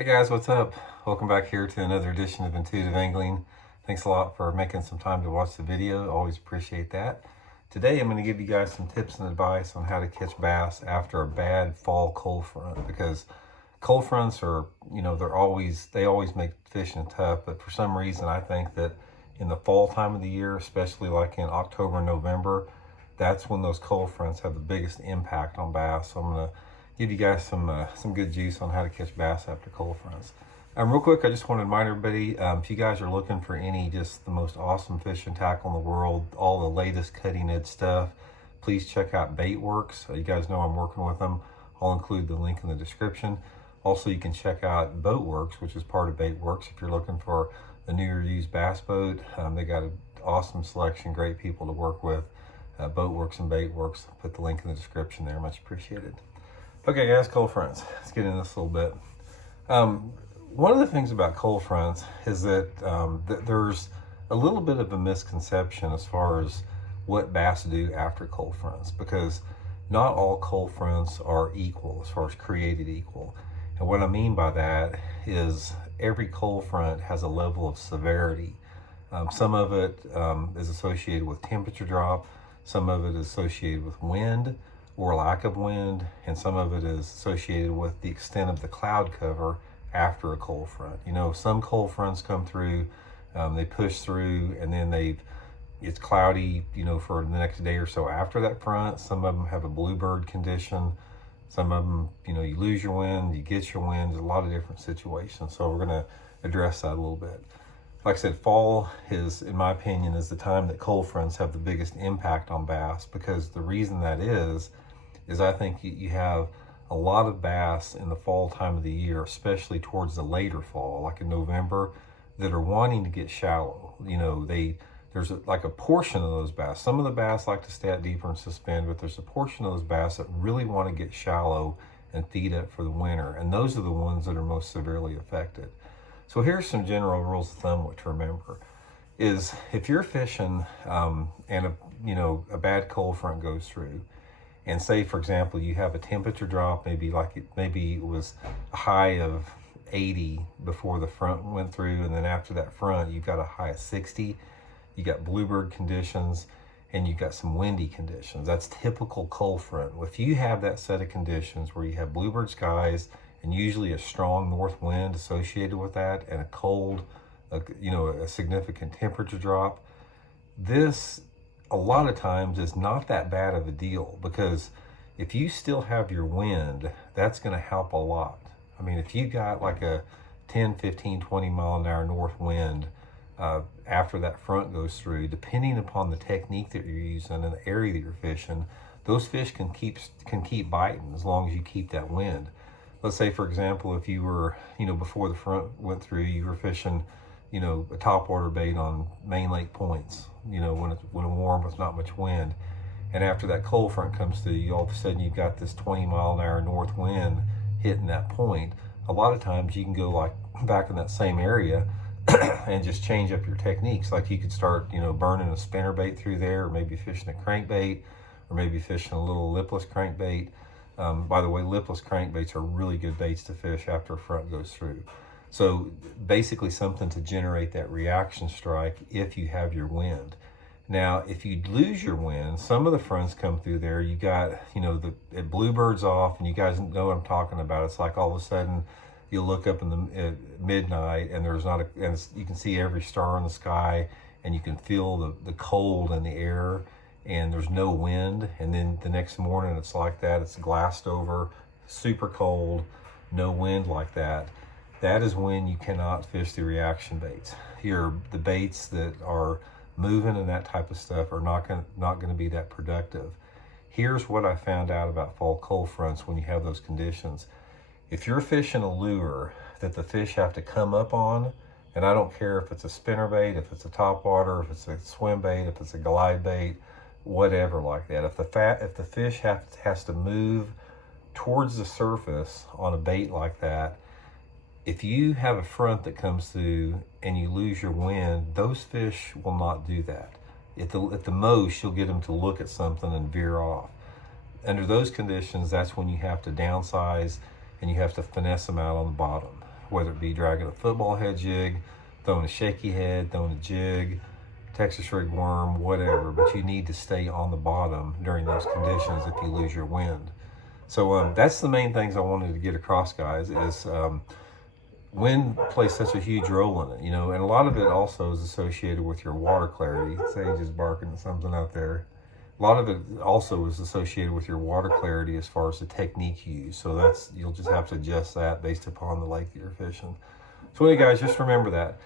Hey guys, what's up? Welcome back here to another edition of Intuitive Angling. Thanks a lot for making some time to watch the video. Always appreciate that. Today I'm going to give you guys some tips and advice on how to catch bass after a bad fall cold front, because cold fronts are, they always make fishing tough, but for some reason I think that in the fall time of the year, especially like in October and November, that's when those cold fronts have the biggest impact on bass. So I'm going to give you guys some good juice on how to catch bass after cold fronts. Real quick, I just want to remind everybody, if you guys are looking for just the most awesome fishing tackle in the world, all the latest cutting edge stuff, please check out Baitworks. You guys know I'm working with them. I'll include the link in the description. Also, you can check out Boatworks, which is part of Baitworks, if you're looking for a new or used bass boat. They got an awesome selection, great people to work with. Boatworks and Baitworks. Put the link in the description there. Much appreciated. Okay guys, cold fronts. Let's get into this a little bit. One of the things about cold fronts is that, there's a little bit of a misconception as far as what bass do after cold fronts, because not all cold fronts are equal as far as created equal. And what I mean by that is every cold front has a level of severity. Some of it is associated with temperature drop, some of it is associated with wind or lack of wind, and some of it is associated with the extent of the cloud cover after a cold front. You know, some cold fronts come through, they push through, and then it's cloudy, for the next day or so after that front. Some of them have a bluebird condition. Some of them, you lose your wind, you get your wind. There's a lot of different situations. So we're going to address that a little bit. Like I said, fall is, in my opinion, is the time that cold fronts have the biggest impact on bass, because the reason that is I think you have a lot of bass in the fall time of the year, especially towards the later fall, like in November, that are wanting to get shallow. There's like a portion of those bass. Some of the bass like to stay out deeper and suspend, but there's a portion of those bass that really want to get shallow and feed up for the winter. And those are the ones that are most severely affected. So here's some general rules of thumb what to remember. Is if you're fishing and a bad cold front goes through, and say, for example, you have a temperature drop, maybe it was a high of 80 before the front went through, and then after that front, you've got a high of 60. You got bluebird conditions, and you got some windy conditions. That's typical cold front. If you have that set of conditions where you have bluebird skies and usually a strong north wind associated with that, and a cold, a significant temperature drop, this a lot of times is not that bad of a deal, because if you still have your wind, that's going to help a lot. I mean, if you got like a 10, 15, 20 mile an hour north wind after that front goes through, depending upon the technique that you're using and the area that you're fishing, those fish can keep biting as long as you keep that wind. Let's say, for example, if you were, before the front went through, you were fishing, a topwater bait on main lake points, when it's warm with not much wind. And after that cold front comes through, all of a sudden you've got this 20 mile an hour north wind hitting that point. A lot of times you can go like back in that same area and just change up your techniques. Like you could start, burning a spinner bait through there, or maybe fishing a crankbait, or maybe fishing a little lipless crankbait. By the way, lipless crankbaits are really good baits to fish after a front goes through. So basically something to generate that reaction strike if you have your wind. Now, if you lose your wind, some of the fronts come through there, you got, it bluebirds off, and you guys know what I'm talking about. It's like all of a sudden you'll look up in the midnight, and you can see every star in the sky, and you can feel the cold in the air, and there's no wind. And then the next morning it's like that, it's glassed over, super cold, no wind like that. That is when you cannot fish the reaction baits. The baits that are moving and that type of stuff are not going to be that productive. Here's what I found out about fall cold fronts when you have those conditions. If you're fishing a lure that the fish have to come up on, and I don't care if it's a spinnerbait, if it's a topwater, if it's a swim bait, if it's a glide bait, whatever like that. If the fish has to move towards the surface on a bait like that, if you have a front that comes through and you lose your wind, those fish will not do that. At the most, you'll get them to look at something and veer off. Under those conditions, that's when you have to downsize and you have to finesse them out on the bottom. whether it be dragging a football head jig, throwing a shaky head, throwing a jig, Texas rig worm, whatever, but you need to stay on the bottom during those conditions if you lose your wind. So that's the main things I wanted to get across, guys, is wind plays such a huge role in it, you know, and a lot of it also is associated with your water clarity. Sage is barking at something out there. A lot of it also is associated with your water clarity as far as the technique you use. So that's, you'll just have to adjust that based upon the lake that you're fishing. So anyway, guys, just remember that.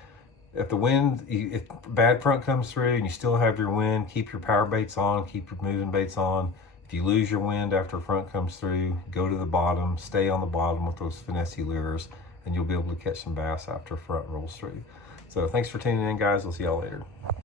If the wind, if bad front comes through and you still have your wind, keep your power baits on, keep your moving baits on. If you lose your wind after front comes through, go to the bottom, stay on the bottom with those finesse lures, and you'll be able to catch some bass after front rolls through. So thanks for tuning in, guys. We'll see y'all later.